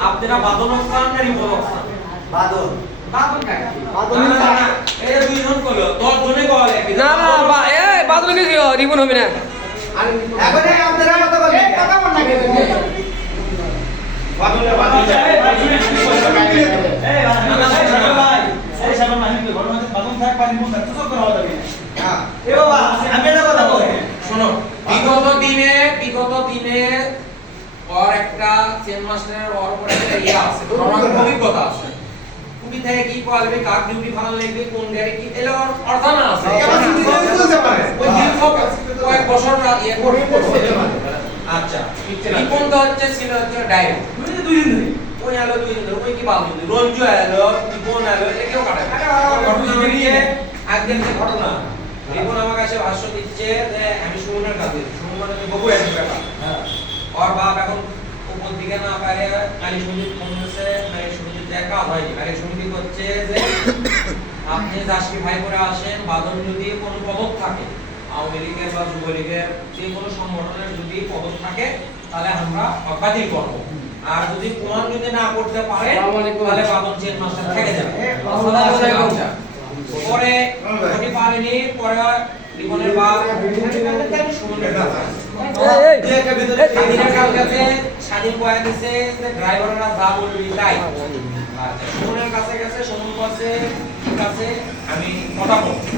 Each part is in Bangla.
আপনারা বাদন অবস্থান না রিপোর্ট অবস্থান বাদন বাদন কাকে বাদন না এই দুইজন কইলো 10 জনে কল একই না না এই বাদল কি রিবন হবে না এখন আপনারা কত বলেন কথা বল না বাদন এই ভাই এই সাবান মাহিকে ঘটনা বাদন থাক পানি মন তো সব করা যাবে হ্যাঁ এ বাবা আমি একটা কথা বলি শোনো বিগত দিনে और একটা চেন মাস্টারের ওর উপরে একটা ইয়া আছে অভিজ্ঞতা আছে কুটি থেকে কি করবে কার ডিউটি ফালান লাগবে কোন গাড়ি কি এলে ওর অর্থানা আছে ওই দীর্ঘ কয়েক বছর ইয়ে করে আচ্ছা রিপন তো হচ্ছে ছিল হচ্ছে ডাইরেক্ট দুই দিন ধরে ওই আলো দুই দিন ধরে ওই কি বাল দিন রঞ্জু আলো রিপন আলো এটা কেউ কাটে ঘটনা বেরিয়ে একদিন যে ঘটনা রিপন আমার কাছে ভাষ্য দিচ্ছে যে আমি সুমনের কাছে সুমন মানে বহু এক ব্যাপার হ্যাঁ और बाप এখন উপর দিকে না পারে কালী সমিতি ফোন করেছে কালী সমিতি দেখা হয়নি কালী সমিতি হচ্ছে যে আপনি দাসকি ভাই করে আসেন বাদন যদি কোনো পদক থাকে আওয়ামী লীগের বা যুবলীগের যে কোনো সংগঠনের যদি পদক থাকে তাহলে আমরা বাতিল করব আর যদি প্রমাণ যদি না করতে পারে তাহলে বাদন চেন মাস্টার থেকে যাবে আসসালামু আলাইকুম পরে উনি পারেনি পরে জীবনের বাপ সুমনের কাছে স্বাধীন করে দিছে যে ড্রাইভাররা যা বলবি তাই আচ্ছা সুমনের কাছে গেছে সুমন কাছে ঠিক আছে আমি কথা বলছি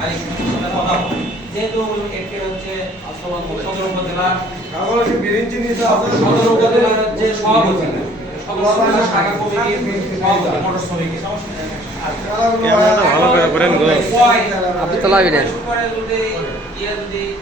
আর এই সুমনের সাথে কথা বলছি যেহেতু একটি হচ্ছে সদর উপজেলা সদর উপজেলার যে সভাপতি সদস্য শাখা কমিটির সভাপতি মোটর শ্রমিকের ক্যামেরাটা ভালো করে করেন গো আপনি তো লাইভ দেন